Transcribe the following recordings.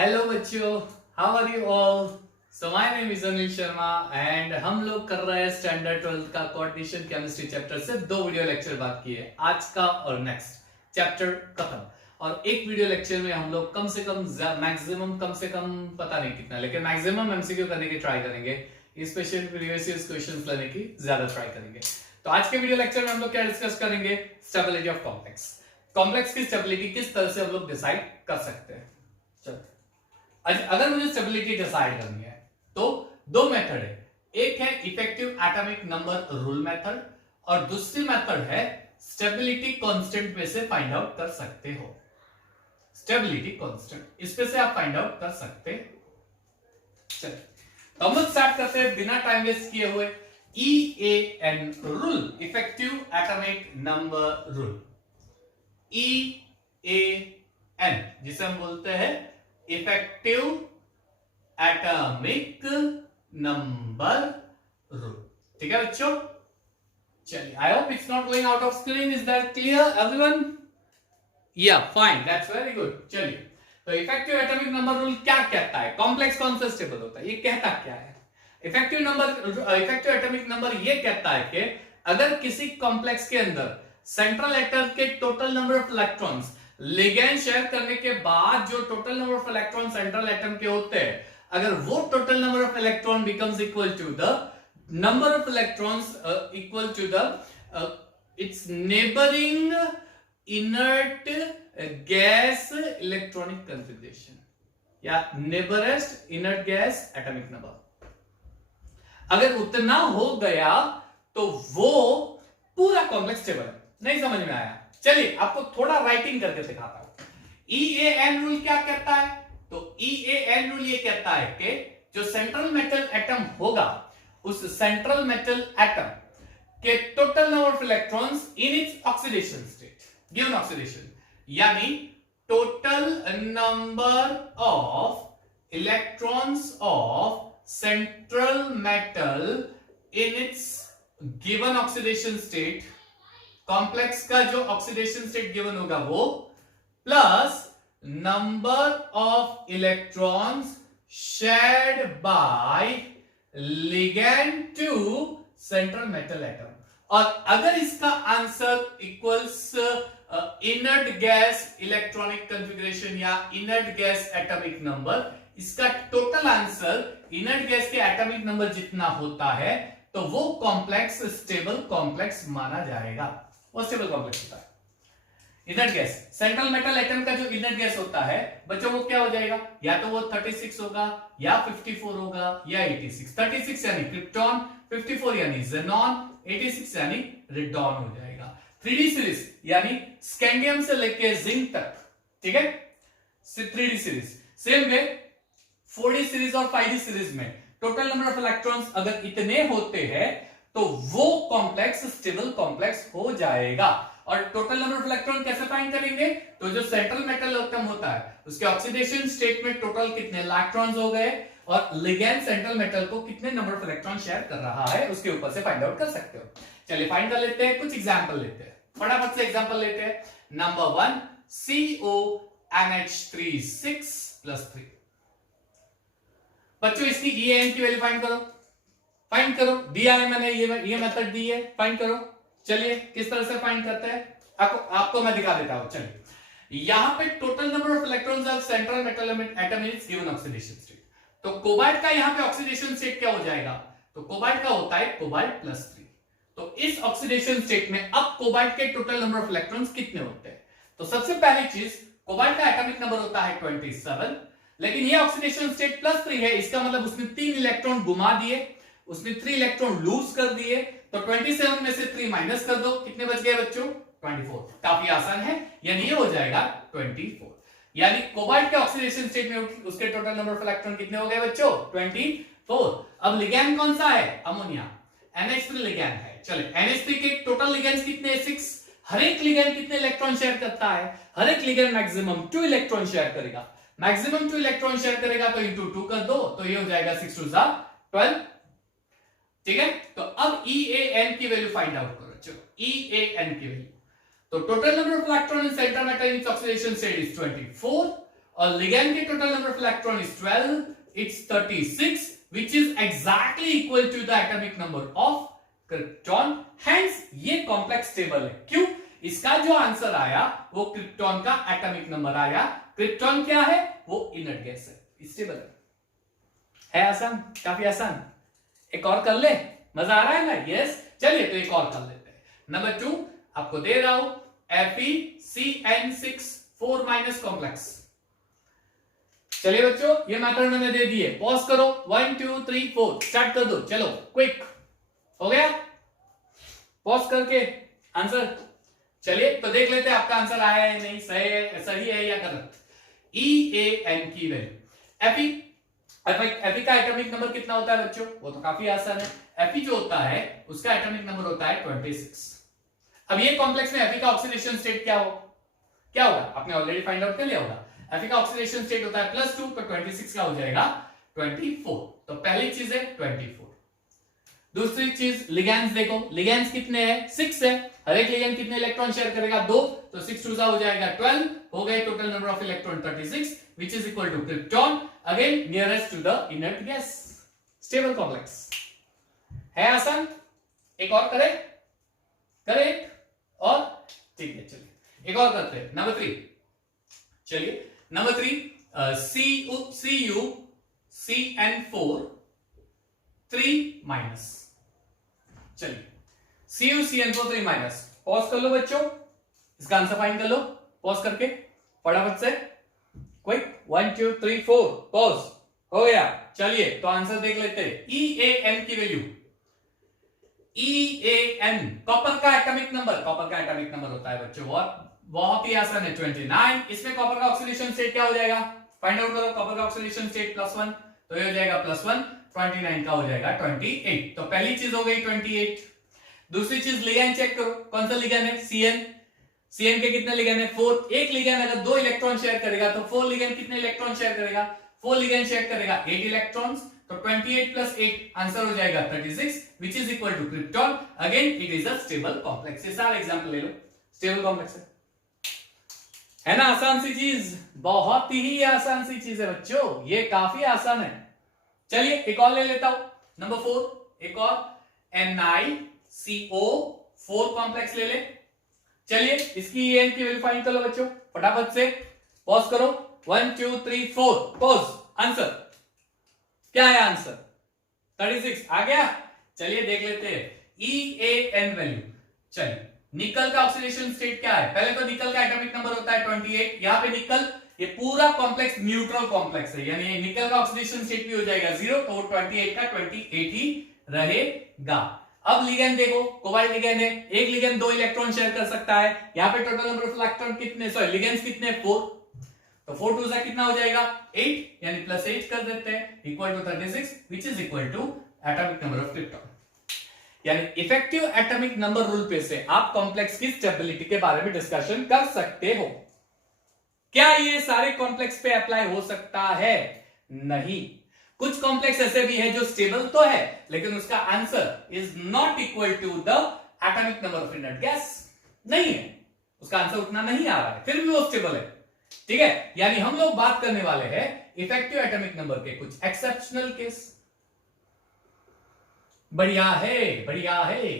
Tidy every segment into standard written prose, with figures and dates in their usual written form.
Hello बच्चों, how are you all? So my name is Anil Sharma and हम लोग कर रहे हैं स्टैंडर्ड 12th का कोऑर्डिनेशन केमिस्ट्री चैप्टर। सिर्फ 2 वीडियो लेक्चर बात किए, आज का और नेक्स्ट चैप्टर खत्म। और एक वीडियो लेक्चर में हम लोग कम से कम मैक्सिमम पता नहीं कितना, लेकिन मैक्सिमम एमसीक्यू करने की ट्राई करेंगे, स्पेशल प्रीवियस ईयर क्वेश्चंस लेने की ज्यादा ट्राई करेंगे। तो आज के वीडियो लेक्चर में हम लोग क्या डिस्कस करेंगे? Stability of complex. कॉम्प्लेक्स की स्टेबिलिटी किस तरह से हम लोग डिसाइड कर सकते हैं। चलो, अगर मुझे स्टेबिलिटी डिसाइड करनी है तो दो मेथड है। एक है effective atomic number rule method और दूसरी मेथड है स्टेबिलिटी कांस्टेंट पे से फाइंड आउट कर सकते हो। स्टेबिलिटी कांस्टेंट, इस पे से आप फाइंड आउट कर सकते हो। चलिए, तो हम लोग स्टार्ट करते हैं बिना टाइम वेस्ट किए हुए। EAN rule, effective atomic number rule. EAN जिसे हम बोलते हैं इफेक्टिव एटॉमिक नंबर रूल। ठीक है बच्चों, चलिए, I hope it's not going out of screen. Is that clear everyone? या फाइन, दैट्स वेरी गुड। चलिए, तो इफेक्टिव एटॉमिक नंबर रूल क्या कहता है? कॉम्प्लेक्स कौन सा स्टेबल होता है, ये कहता क्या है? इफेक्टिव एटॉमिक नंबर ये कहता है कि अगर किसी कॉम्प्लेक्स के अंदर सेंट्रल एटम के total number of electrons ligand share करने के बाद जो total number of electron central atom के होते हैं, अगर वो total number of electron becomes equal to the number of electrons equal to the its neighbouring inert gas electronic configuration या nearest inert gas atomic number, अगर उतना हो गया तो वो पूरा कॉम्प्लेक्स स्टेबल है। नहीं समझ में आया? चलिए, आपको थोड़ा राइटिंग करके दिखाता हूं। EAN रूल क्या कहता है? तो EAN रूल ये कहता है कि जो सेंट्रल मेटल एटम होगा, उस सेंट्रल मेटल एटम के total number of electrons in its oxidation state, given oxidation, यानी total number of electrons of central metal in its given oxidation state, complex का जो ऑक्सीडेशन स्टेट गिवन होगा वो, plus number of electrons shared by ligand to central metal atom. और अगर इसका answer equals inert gas electronic configuration या inert gas atomic number, इसका total answer inert gas के एटॉमिक नंबर जितना होता है, तो वो कॉम्प्लेक्स स्टेबल कॉम्प्लेक्स माना जाएगा। वो स्टेबल कॉम्प्लेक्स होता है। Inert gas, central metal atom का जो इनर्ट गैस होता है बच्चों, वो क्या हो जाएगा? या तो वो 36 होगा, या 54 होगा, या 86। 36 यानी क्रिप्टॉन, 54 यानी ज़ेनॉन, 86 यानी रेडॉन हो जाएगा। 3D सीरीज यानी स्कैंडियम से लेके जिंक तक, ठीक है, 3D series. Same way 4D series और 5D सीरीज में टोटल नंबर ऑफ इलेक्ट्रॉन्स अगर इतने होते हैं तो वो कॉम्प्लेक्स स्टेबल कॉम्प्लेक्स हो जाएगा। और टोटल नंबर ऑफ इलेक्ट्रॉन कैसे फाइंड करेंगे? तो जो सेंट्रल मेटल एटम होता है उसके ऑक्सीडेशन स्टेट में टोटल कितने इलेक्ट्रॉन्स हो गए और लिगैंड सेंट्रल मेटल को कितने नंबर ऑफ इलेक्ट्रॉन शेयर कर रहा है, उसके ऊपर से फाइंड आउट कर सकते हो। चलिए, फाइंड कर लेते हैं, कुछ एग्जांपल लेते हैं, फटाफट से एग्जांपल लेते हैं। Number 1, CONH3 6+3। बच्चों, इसकी EAN की वैल्यू फाइंड करो। दिया है मैंने, ये मेथड दी है, फाइंड करो। चलिए, किस तरह से फाइंड करते हैं आपको मैं दिखा देता हूं। चलिए, यहां पे total number of electrons of central metal atom is given oxidation state. तो कोबाल्ट का यहां पे ऑक्सीडेशन स्टेट क्या हो जाएगा? तो कोबाल्ट का होता है कोबाल्ट +3। तो इस ऑक्सीडेशन स्टेट में अब कोबाल्ट के टोटल नंबर ऑफ इलेक्ट्रॉन्स कितने होते हैं? तो सबसे पहली चीज, कोबाल्ट का एटॉमिक नंबर होता है 27, लेकिन ये ऑक्सीडेशन स्टेट +3 है, इसका मतलब उसने 3 इलेक्ट्रॉन घुमा दिए, उसने 3 इलेक्ट्रॉन लूज कर दिए। तो 27 में से 3 माइनस कर दो, कितने बच गए बच्चों? 24। काफी आसान है, यानी ये हो जाएगा 24। यानी कोबाल्ट के ऑक्सीडेशन स्टेट में उसके टोटल नंबर ऑफ इलेक्ट्रॉन कितने हो गए बच्चों? 24। अब लिगैंड कौन सा है? अमोनिया, NH3 लिगैंड है। चलिए, NH3 के टोटल लिगैंड्स कितने? 6। हर एक लिगैंड कितने इलेक्ट्रॉन शेयर करता है? हर एक लिगैंड मैक्सिमम 2 इलेक्ट्रॉन शेयर करेगा। मैक्सिमम 2 इलेक्ट्रॉन शेयर करेगा तो इंटू 2 कर दो, तो ये हो जाएगा 6 2 12। ठीक है, तो अब EAN की वैल्यू फाइंड आउट करो। चलो, EAN की वैल्यू, तो total number of electron in central metal in oxidation state is 24 और लिगैंड के total number of electron is 12, it's 36 which is exactly equal to the atomic number of krypton. Hence ये complex table है. क्यों? इसका जो answer आया वो krypton का एटॉमिक नंबर आया. क्रिप्टॉन क्या है? वो इनर्ट गैस है. स्टेबल है आसान, काफी आसान. एक और कर ले, मजा आ रहा है ना? यस. चलिए तो एक और कर लेते हैं. नंबर 2 आपको दे रहा हूं FeCN6 4 माइनस कॉम्प्लेक्स. चलिए बच्चों, ये मैथड मैंने दे दिए. पॉज करो. 1 2 3 4 स्टार्ट कर दो. चलो क्विक. हो गया? पॉज करके आंसर. चलिए तो देख लेते हैं आपका आंसर आया है नहीं, सही है या गलत. EAN की वैल्यू. Fe का एटॉमिक नंबर कितना होता है बच्चों? वो तो काफी आसान है. Fe जो होता है उसका एटॉमिक नंबर होता है 26. अब ये कॉम्प्लेक्स में Fe का ऑक्सीडेशन स्टेट क्या होगा? आपने ऑलरेडी फाइंड आउट कर लिया होगा. Fe का ऑक्सीडेशन स्टेट होता है +2, तो 26 का हो जाएगा 24. तो पहली चीज है 24. दूसरी चीज लिगैंड्स देखो. लिगैंड्स कितने हैं? 6 है. हर एक लिगैंड कितने इलेक्ट्रॉन शेयर करेगा? 2. तो 6 2 हो जाएगा 12. हो गए total number of electron 36 which is equal to krypton, again nearest to the inert gas. Stable complex. है आसान. एक और करें और ठीक है. चलिए एक और करते हैं. नंबर 3. चलिए नंबर 3 CuCN4 3 माइनस. चलिए CuCN4 3 माइनस. पॉज कर लो बच्चों, इसका आंसर फाइंड कर लो. पॉज करके फटाफट से क्विक. 1 2 3 4 पॉज. हो गया. चलिए तो आंसर देख लेते हैं. EAN की वैल्यू. EAN कॉपर का एटॉमिक नंबर. कॉपर का एटॉमिक नंबर होता है बच्चों बहुत ही आसान है 29. इसमें कॉपर का ऑक्सीडेशन स्टेट क्या हो जाएगा? फाइंड आउट करो. कॉपर का ऑक्सीडेशन स्टेट +1, तो ये हो जाएगा +1. 29 का हो जाएगा 28. तो पहली चीज हो गई 28. दूसरी चीज लिगैंड चेक करो. कौन सा लिगैंड है? CN के कितने लिगैंड है? 4. एक लिगैंड अगर 2 इलेक्ट्रॉन शेयर करेगा तो 4 लिगैंड कितने इलेक्ट्रॉन शेयर करेगा? 4 लिगैंड शेयर करेगा 8 इलेक्ट्रॉन्स. तो 28 + 8 आंसर हो जाएगा 36 which is equal to krypton. Again it is a stable complex. ये सारे एग्जांपल ले लो. स्टेबल कॉम्प्लेक्स है ना? आसान सी चीज, बहुत ही आसान सी चीज है बच्चों. ये काफी आसान है. चलिए एक और ले लेता हूं. नंबर 4 एक और NiCO4 कॉम्प्लेक्स ले ले. चलिए इसकी EN की वैल्यू फाइंड कर लो बच्चों फटाफट से. पॉज करो. 1 2 3 4 पॉज. आंसर क्या है? आंसर 36 आ गया. चलिए देख लेते हैं EAN वैल्यू. चलिए निकल का ऑक्सीडेशन स्टेट क्या है? पहले तो निकल का एटॉमिक नंबर होता है 28. यहां पे निकल, ये पूरा कॉम्प्लेक्स न्यूट्रल कॉम्प्लेक्स है, यानी निकल का ऑक्सीडेशन स्टेट भी हो जाएगा 0. तो 28 का 28 ही रहेगा. अब लिगैंड देखो. कोबाल्ट लिगैंड है. एक लिगैंड 2 इलेक्ट्रॉन शेयर कर सकता है. यहां पे टोटल नंबर ऑफ इलेक्ट्रॉन कितने, सॉरी लिगैंड्स कितने? 4. तो 4 2 जा कितना हो जाएगा? 8, यानी +8 कर देते हैं equal to 36 which is equal to atomic number of krypton. यानी इफेक्टिव एटॉमिक नंबर रूल पे से आप कॉम्प्लेक्स की स्टेबिलिटी के बारे में डिस्कशन कर सकते हो. क्या ये सारे कॉम्प्लेक्स पे अप्लाई हो सकता है? नहीं. कुछ कॉम्प्लेक्स ऐसे भी है जो स्टेबल तो है लेकिन उसका answer is not equal to the atomic number of inert gas. नहीं है, उसका आंसर उतना नहीं आ रहा है, फिर भी वो स्टेबल है. ठीक है. यानी हम लोग बात करने वाले हैं इफेक्टिव एटॉमिक नंबर के कुछ एक्सेप्शनल केस. बढ़िया है.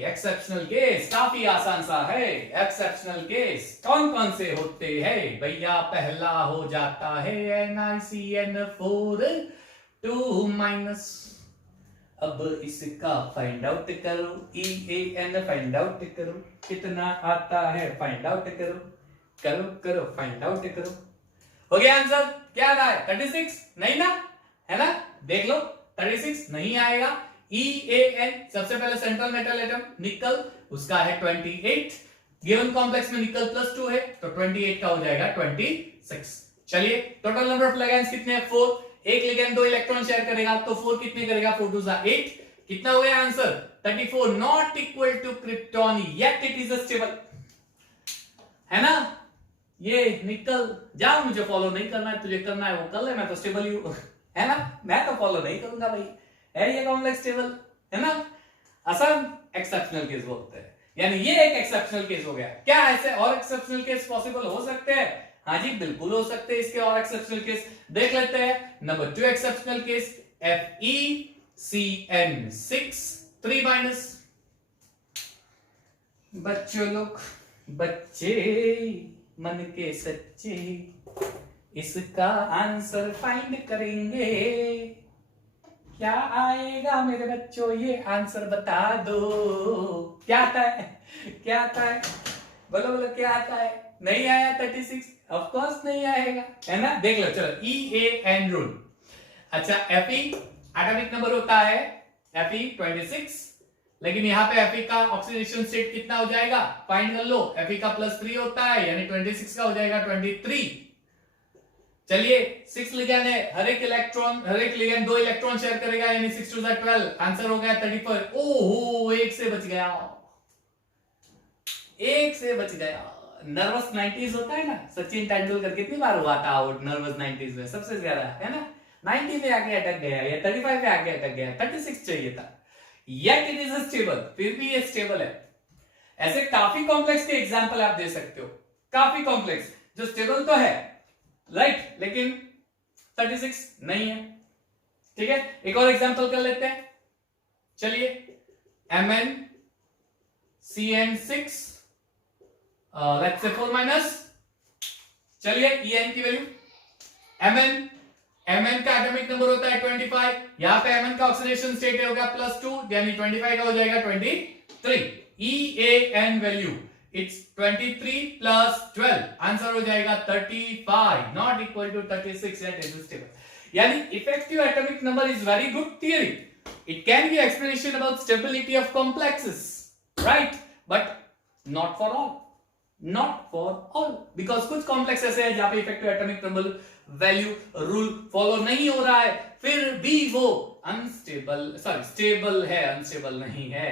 एक्सेप्शनल केस काफी आसान सा है. एक्सेप्शनल केस कौन कौन से होते हैं भैया? पहला हो जाता है NiCN4 2 माइनस. अब इसका फाइंड आउट करो. EAN फाइंड आउट करो. कितना आता है? फाइंड आउट करो. फाइंड आउट करो. हो गया आंसर. क्या आ रहा है? 36 नहीं ना? है ना? देख लो 36 नहीं आएगा. EAN सबसे पहले सेंट्रल मेटल एटम निकल, उसका है 28. गिवन कॉम्प्लेक्स में निकल +2 है तो 28 का हो जाएगा 26. चलिए टोटल नंबर ऑफ लिगैंड्स कितने हैं? 4. एक लिगैंड 2 इलेक्ट्रॉन शेयर करेगा तो 4 कितने करेगा? 4 2 8. कितना हो गया answer? 34. Not equal to krypton yet it is a stable. है ना? ये निकल जा. मुझे फॉलो नहीं करना है, तुझे करना है वो कर ले. मैं तो स्टेबल ही हूं. है ना? मैं तो फॉलो नहीं करूंगा भाई. है ये कॉम्प्लेक्स स्टेबल. है ना? आसान. एक्सेप्शनल केस बोलते हैं. यानी ये एक एक्सेप्शनल केस हो गया. क्या ऐसे और एक्सेप्शनल केस पॉसिबल हो सकते हैं? हाँ जी बिल्कुल हो सकते हैं इसके और एक्सेप्शनल केस देख लेते हैं। Number 2 exceptional case FeCN6 3 minus. बच्चों लोग, बच्चे मन के सच्चे, इसका आंसर फाइंड करेंगे। क्या आएगा मेरे बच्चों, ये आंसर बता दो। क्या आता है, क्या आता है, बोलो बोलो क्या आता है। नहीं आया 36, ऑफ कोर्स नहीं आएगा, है ना। देख लो चलो, EAN रूल। अच्छा Fe एटॉमिक नंबर होता है Fe 26, लेकिन यहाँ पे Fe का ऑक्सीडेशन स्टेट कितना हो जाएगा फाइंड कर लो। Fe का +3 होता है, यानी 26 का हो जाएगा 23। चलिए 6 लिगेंड है, हर एक लिगेंड 2 इलेक्ट्रॉन शेयर करेगा, यानी 6 2 12, आंसर हो गया 34। ओहो, एक से बच गया, एक से बच गया। नर्वस 90s होता है ना, सचिन तेंदुलकर कितनी बार हुआ था आउट नर्वस 90s में, सबसे ज्यादा, है ना। 90 में आके अटक गया, या 35 में आके अटक गया, 36 चाहिए था। Yet it is stable, फिर भी ये स्टेबल है। ऐसे काफी कॉम्प्लेक्स के एग्जांपल आप दे सकते हो, काफी कॉम्प्लेक्स जो स्टेबल तो है, राइट, लेकिन 36 नहीं है। ठीक है, एक और एग्जांपल कर लेते हैं। चलिए MnCN6 लेट्स से 4 माइनस। चलिए En की वैल्यू, Mn का एटॉमिक नंबर होता है 25, यहां पे Mn का ऑक्सीडेशन स्टेट होगा +2, यानी 25 का हो जाएगा 23। EAN वैल्यू इट्स 23 + 12, आंसर हो जाएगा 35, not equal to 36 at stable. यानी effective atomic number is very good theory, it can be explanation about stability of complexes, right, but not for all, not for all, because कुछ complex ऐसे हैं जहां पे effective atomic number value rule follow नहीं हो रहा है, फिर भी वो अनस्टेबल, सॉरी स्टेबल है, अनस्टेबल नहीं है।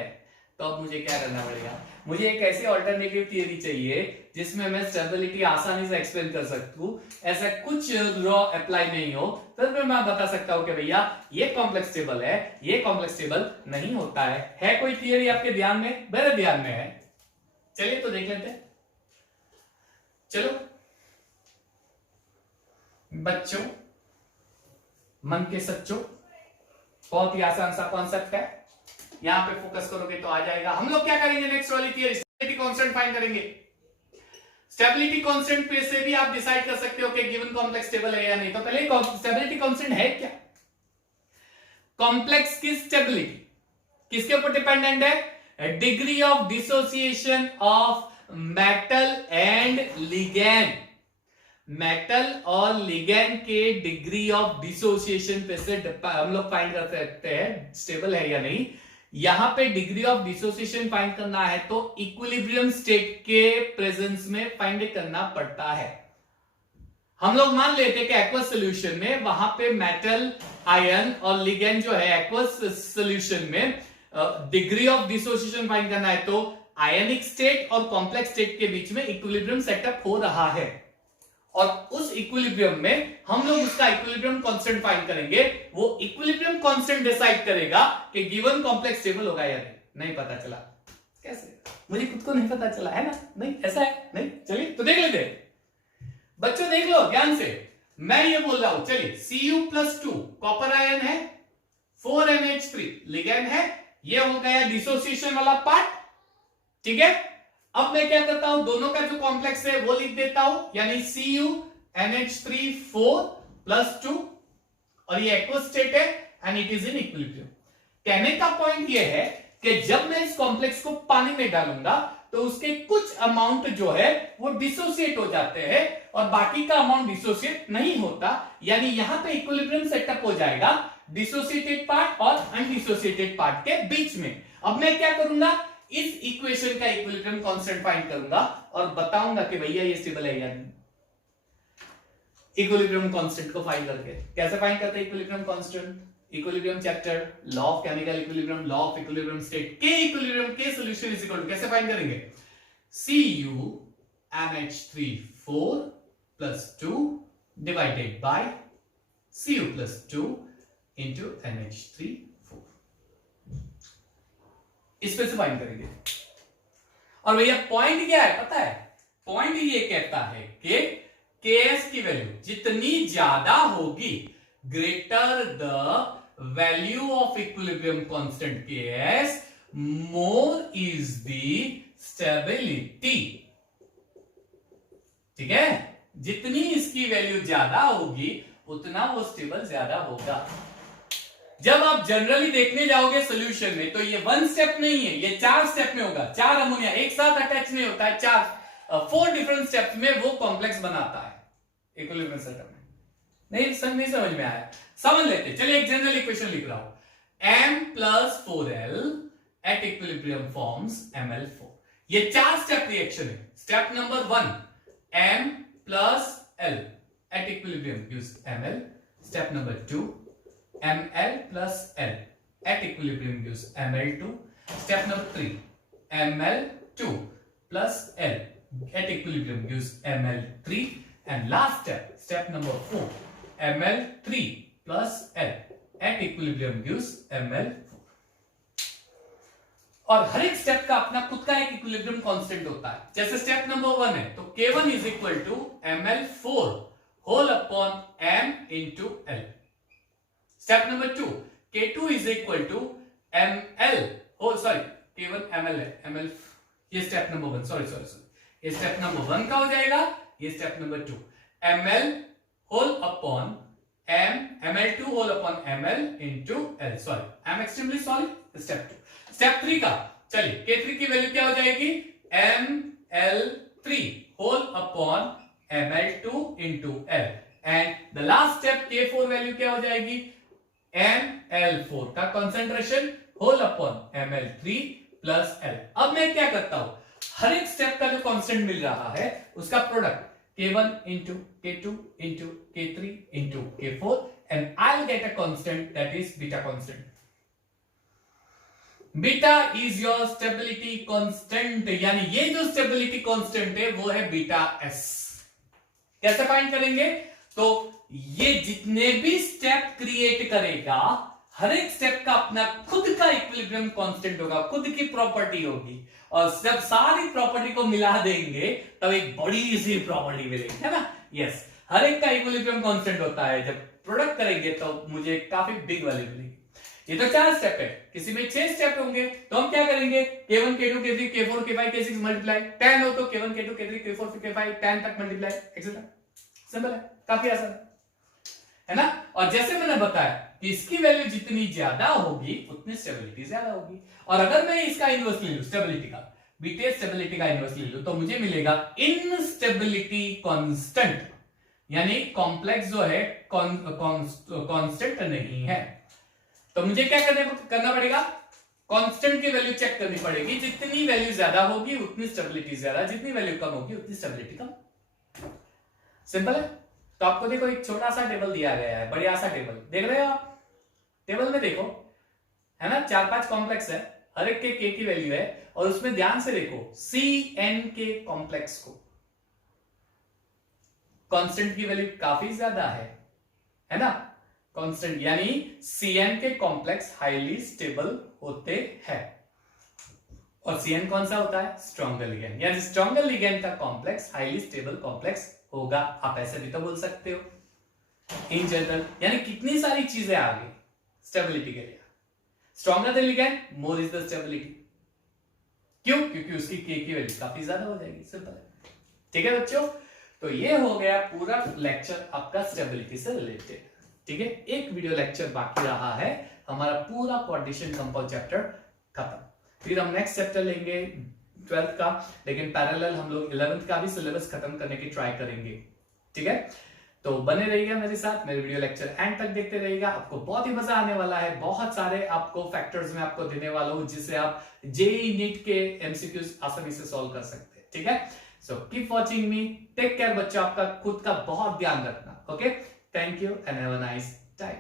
तो अब मुझे क्या करना पड़ेगा, मुझे एक ऐसी ऑल्टरनेटिव थियरी चाहिए जिसमें मैं स्टेबिलिटी आसानी से एक्सप्लेन कर सकता हूं, ऐसा कुछ लॉ अप्लाई नहीं हो, फिर मैं बता सकता हूं कि भैया ये कॉम्प्लेक्स स्टेबल है, ये कॉम्प्लेक्स स्टेबल नहीं होता है कोई थियरी आपके ध्यान में? मेरे ध्यान में है, चलिए तो देख लेते हैं। चलो बच्चों, मन के सच्चों, बहुत ही आसान सा कॉन्सेप्ट है, यहां पे फोकस करोगे तो आ जाएगा। हम लोग क्या करेंगे नेक्स्ट वाली थियरी, स्टेबिलिटी कांस्टेंट फाइंड करेंगे। स्टेबिलिटी कांस्टेंट पे से भी आप डिसाइड कर सकते हो कि गिवन कॉम्प्लेक्स स्टेबल है या नहीं। तो पहले स्टेबिलिटी कांस्टेंट है क्या? कॉम्प्लेक्स की स्टेबिलिटी किसके ऊपर डिपेंडेंट है? Degree of dissociation of metal and ligand. Metal और लिगैंड के डिग्री ऑफ डिसोसिएशन पे से हम लोग फाइंड कर सकते हैं स्टेबल है या नहीं। यहां पे डिग्री ऑफ डिसोसिएशन फाइंड करना है तो इक्विलिब्रियम स्टेट के प्रेजेंस में फाइंड करना पड़ता है। हम लोग मान लेते हैं कि एक्वस सॉल्यूशन में वहां पे मेटल आयन और लिगैंड जो है एक्वस सॉल्यूशन में डिग्री ऑफ डिसोसिएशन फाइंड करना है तो आयनिक स्टेट और कॉम्प्लेक्स स्टेट के बीच में इक्विलिब्रियम सेटअप हो रहा है, और उस इक्विलिब्रियम में हम लोग उसका इक्विलिब्रियम कांस्टेंट फाइंड करेंगे। वो इक्विलिब्रियम कांस्टेंट डिसाइड करेगा कि गिवन कॉम्प्लेक्स स्टेबल होगा या नहीं पता चला। कैसे? मुझे खुद को नहीं पता चला है ना, नहीं ऐसा है नहीं। चलिए तो देख लेते बच्चों, देख लो ध्यान से, मैं ये बोल रहा हूं। चलिए Cu+2 कॉपर आयन है, 4NH3 लिगैंड है, ये हो गया डिसोसिएशन वाला पार्ट, ठीक है। अब मैं क्या करता हूं, दोनों का जो कॉम्प्लेक्स है वो लिख देता हूं, यानी CuNH3 4+2, और ये एक्वस स्टेट है and it is in equilibrium. कहने का पॉइंट ये है कि जब मैं इस कॉम्प्लेक्स को पानी में डालूंगा तो उसके कुछ अमाउंट जो है वो डिसोसिएट हो जाते हैं और बाकी का अमाउंट डिसोसिएट नहीं होता, यानी यहां पे इक्विलिब्रियम सेटअप हो जाएगा डिसोसिएटेड पार्ट और अनडिसोसिएटेड पार्ट के बीच में। अब मैं क्या करूंगा, इस इक्वेशन का इक्विलिब्रियम कांस्टेंट फाइंड करूंगा और बताऊंगा कि भैया ये स्टेबल है या नहीं। इक्विलिब्रियम कांस्टेंट को फाइंड करके कैसे फाइंड करते हैं equilibrium constant? Equilibrium chapter, law of chemical equilibrium, law of equilibrium state के इक्विलिब्रियम के सॉल्यूशन इज इक्वल टू, कैसे फाइंड करेंगे? CuNH3 4+2 divided by Cu+2 into NH3 4, इस पे से फाइंड करेंगे। और भैया पॉइंट क्या है पता है? पॉइंट ये कहता है कि Ks की वैल्यू जितनी ज्यादा होगी, greater the value of equilibrium constant Ks, more is the stability. ठीक है, जितनी इसकी वैल्यू ज्यादा होगी उतना वो स्टेबल ज्यादा होगा। जब आप जनरली देखने जाओगे सॉल्यूशन में तो ये 1 स्टेप नहीं है, ये 4 स्टेप में होगा। 4 अमोनिया एक साथ अटैच नहीं होता है, 4 डिफरेंट स्टेप्स में वो कॉम्प्लेक्स बनाता है इक्विलिब्रियम सेटअप में। नहीं समझ में आया, समझ लेते। चलिए एक जनरल इक्वेशन लिख रहा हूं, m + 4l at equilibrium forms Ml4। ये 4 स्टेप रिएक्शन है। Step number 1, m + l at equilibrium gives Ml। Step number 2, Ml + l at equilibrium gives Ml2. Step number 3, Ml2 + l at equilibrium gives Ml3. And last step, step number 4, Ml3 + l at equilibrium gives Ml4. और हर एक step का अपना खुद का एक equilibrium constant होता है। जैसे स्टेप नंबर 1 है तो K1 = Ml4 whole upon m into l. Step number 2, K2 = ml, K1 ml है, ml, ये स्टेप नंबर 1, सॉरी, ये स्टेप नंबर 1 का हो जाएगा, ये step number 2, ml whole upon m, ml2 whole upon ml into l, sorry, I am extremely sorry, step 2। Step 3 का, चलिए K3 की वैल्यू क्या हो जाएगी, ml3 whole upon ml2 into l, and the last step K4 value क्या हो जाएगी, Ml4 का concentration whole upon Ml3 + l। अब मैं क्या करता हूं, हर एक स्टेप का जो कांस्टेंट मिल रहा है उसका product K1 * K2 * K3 * K4 and I'll get a constant that is beta constant. Beta is your stability constant, यानी ये जो स्टेबिलिटी कांस्टेंट है वो है बीटा s। कैसे फाइंड करेंगे, तो ये जितने भी स्टेप क्रिएट करेगा हर एक स्टेप का अपना खुद का इक्विलिब्रियम कांस्टेंट होगा, खुद की प्रॉपर्टी होगी, और जब सारी प्रॉपर्टी को मिला देंगे तब एक बड़ी सी प्रॉपर्टी मिलेगी, है ना। यस, हर एक का इक्विलिब्रियम कांस्टेंट होता है। जब प्रोडक्ट करेंगे तो मुझे काफी बिग वैल्यू मिलेगी। ये तो 4 स्टेप है, किसी में 6 स्टेप होंगे तो हम क्या करेंगे, K1 K2 K3 K4 K5 K6 multiply 10 हो तो K1 K2 K3 K4 K5 10 तक मल्टीप्लाई एक्सेट्रा। सिंपल है, काफी आसान है ना। और जैसे मैंने बताया कि इसकी वैल्यू जितनी ज्यादा होगी उतनी स्टेबिलिटी ज्यादा होगी। और अगर मैं इसका इनवर्स ले लूं, स्टेबिलिटी का, बीटा स्टेबिलिटी का इनवर्स ले लूं, तो मुझे मिलेगा इनस्टेबिलिटी कांस्टेंट, यानी कॉम्प्लेक्स जो है कांस्टेंट नहीं है। तो मुझे क्या करना पड़ेगा, कांस्टेंट की वैल्यू चेक करनी पड़ेगी। जितनी वैल्यू ज्यादा होगी उतनी स्टेबिलिटी ज्यादा, जितनी वैल्यू कम होगी उतनी स्टेबिलिटी कम। सिंपल है। तो आपको देखो एक छोटा सा टेबल दिया गया है, बढ़िया सा टेबल देख रहे हो आप, टेबल में देखो, है ना, 4-5 कॉम्प्लेक्स है, हर एक के k की वैल्यू है, और उसमें ध्यान से देखो Cn के कॉम्प्लेक्स को, कांस्टेंट की वैल्यू काफी ज्यादा है ना, कांस्टेंट यानी Cn के कॉम्प्लेक्स हाईली स्टेबल होते हैं। और Cn कौन सा होता है, स्ट्रॉन्गर लिगेंड, यानी स्ट्रॉन्गर लिगेंड का कॉम्प्लेक्स हाईली स्टेबल कॉम्प्लेक्स होगा। आप ऐसे भी तो बोल सकते हो इन जनरल, यानी कितनी सारी चीजें आ गई स्टेबिलिटी के लिए। Stronger the ligand more is the stability, क्यों, क्योंकि उसकी k की वैल्यू काफी ज्यादा हो जाएगी। सिंपल है, ठीक है बच्चों। तो ये हो गया पूरा लेक्चर आपका स्टेबिलिटी से रिलेटेड। ठीक है, एक वीडियो लेक्चर बाकी रहा है, हमारा पूरा क्वाड्रेशन कंपाउंड चैप्टर खत्म। फिर हम नेक्स्ट चैप्टर लेंगे 12th का, लेकिन पैरेलल हम लोग 11th का भी सिलेबस खत्म करने की ट्राई करेंगे। ठीक है, तो बने रहिएगा मेरे साथ, मेरे वीडियो लेक्चर एंड तक देखते रहिएगा, आपको बहुत ही मजा आने वाला है। बहुत सारे आपको फैक्टर्स में आपको देने वाला हूं जिससे आप जेईई नीट के एमसीक्यूज आसानी से सॉल्व कर सकते हैं। ठीक है, so keep watching me, take care बच्चों, आपका खुद का बहुत ध्यान रखना। Okay, thank you and have a nice time.